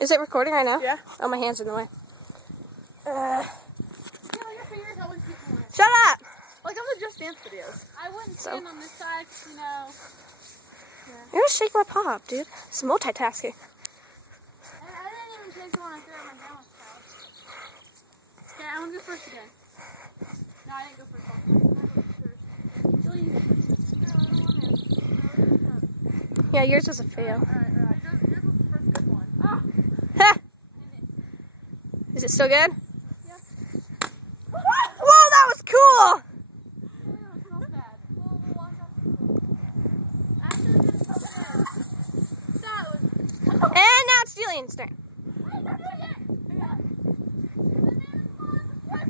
Is it recording right now? Yeah. Oh, my hands are in the way. Shut up! Like on the Just Dance videos. I wouldn't stand on this side, you know. You're gonna shake my pop, dude. It's multitasking. I didn't even chase the one I threw at my grandma's house. Okay, I want to go first again. No, I didn't go first. I go first. Julie, Yeah, yours was a fail. Alright. Yours was the first good one. Ah! Ha! Is it still good? Yeah. Whoa, that was cool! It smells bad. We'll walk up. After this over there. That was... And now it's Julian's turn. Wait, don't do it yet!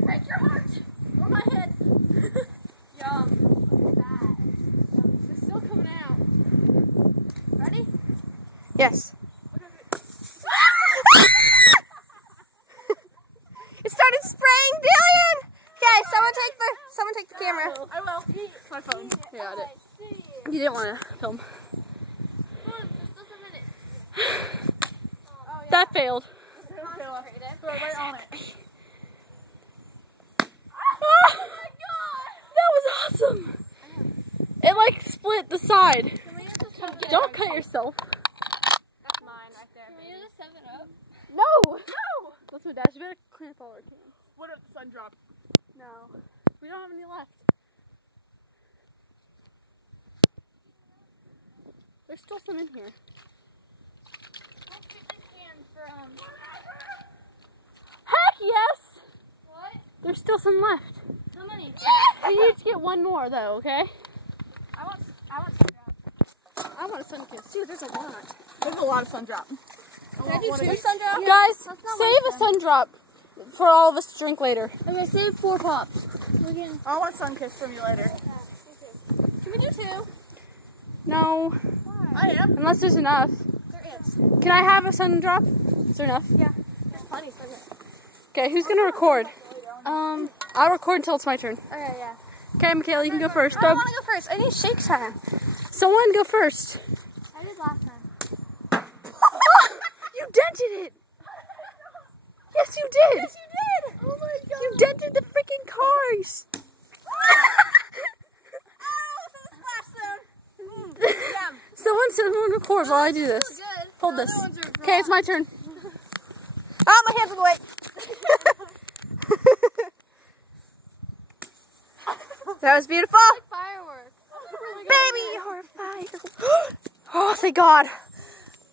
Break your heart! Or my head. Yum. That. It's still coming out. Ready? Yes. It started spraying, Julian! Okay, someone take the camera. I will. It's my phone. Yeah, I did. You didn't want to film. That failed. Throw it right on it. That was awesome. It like split the side. Don't cut yourself. That's mine right there. Can you just 7-Up? No. That's my dash. You better clean up all our cans. What if the sun dropped? No. We don't have any left. There's still some in here. Let's get this can from... Heck yes! What? There's still some left. How many? We need to get one more though, okay? I want some drop. I want a sun kiss. Dude, there's a lot. There's a lot of sun drop. Guys, save a sun drop for all of us to drink later. Okay, save 4 pops. I want a sun kiss from you later. Can we do 2? No, I am. unless there's enough. There is. Can I have a sun drop? Is there enough? Yeah. There's plenty still here. Okay, who's gonna record? I'll record until it's my turn. Okay, yeah. Okay, Michaela, you can go first. I don't want to go first. I need shake time. Someone go first. I did last time. You dented it. Yes, you did. Yes, you did. Oh my god. You dented the freaking car. You someone record while I do this. Good. Hold The this. other ones are Okay, it's my turn. Oh, my hands are the way. That was beautiful. like fireworks. Baby, you're fire. Oh, thank God.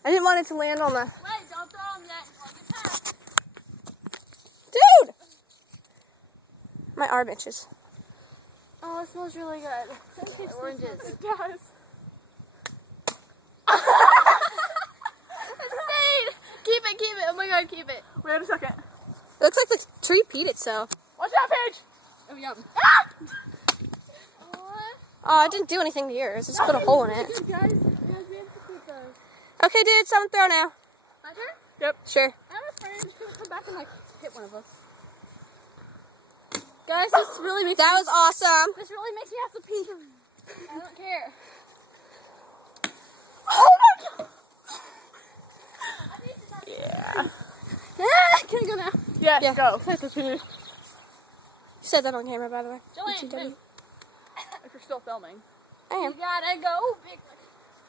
I didn't want it to land on the... Wait, don't throw them yet. On the top. Dude! My arm itches. Oh, it smells really good. Oranges. It does. Keep it. Oh my god, keep it. Wait a second. It looks like the tree peed itself. Watch out, Paige. Oh, yum. What? Oh, I didn't do anything to yours. I just put a hole in it. Guys, we have to keep those. Okay, dude, someone throw now. My turn? Yep. Sure. I'm afraid it's gonna come back and like hit one of us. Guys, this really makes... That was awesome. This really makes me have to pee. I don't care. Oh my god. Yeah. Can I go now? Yes, Yeah. go. You said that on camera, by the way. Julian, ETW. move. If you're still filming. I am. You gotta go. Big one.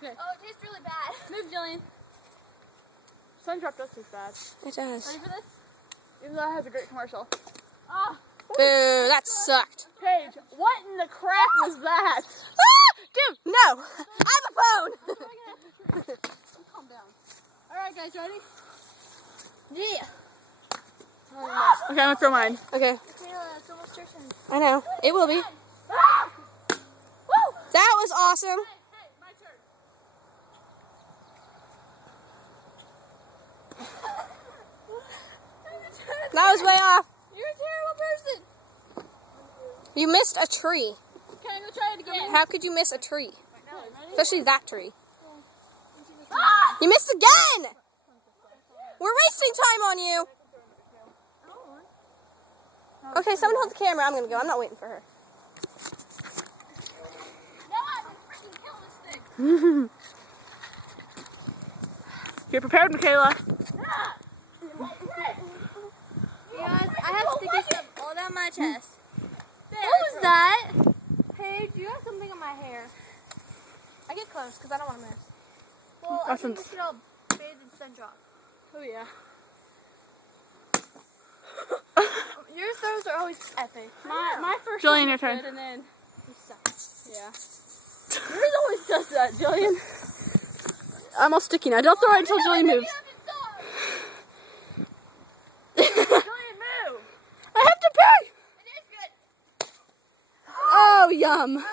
Okay. Oh, it tastes really bad. Move, Julian. Sun drop does taste bad. It does. Ready for this? Even though it has a great commercial. Oh. Boo, that sucked. Paige, what in the crap was that? Ah! Dude, no. I have a phone. Calm down. Alright, guys, ready? Yeah. Okay, I'm gonna throw mine. Okay, Michaela, it's almost your turn. I know. It will be. Woo! That was awesome. Hey, my turn. That was way off. You're a terrible person. You missed a tree. Okay, I'm gonna try it again. How could you miss a tree? Ready? Especially that tree. Ah! You missed again! We're wasting time on you. Okay, someone hold the camera. I'm gonna go. I'm not waiting for her. No, I can freaking kill this thing. Get prepared, Michaela. Ah! I have sticky stuff all down my chest. What was that? Paige, you have something on my hair. I get close because I don't want to miss. Well, I think we should all bathe in sun drop. Oh yeah. Your throws are always epic. My first Jillian, one your was turn. good, and then you suck. Yeah. Yours always does that, Jillian. I'm all sticky now. Don't throw it until Jillian moves. Jillian, move. I have to pay! It is good. Oh, yum.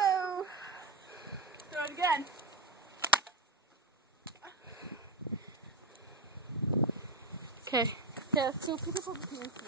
Throw it again. Okay. Okay, let's go pick up all the pants.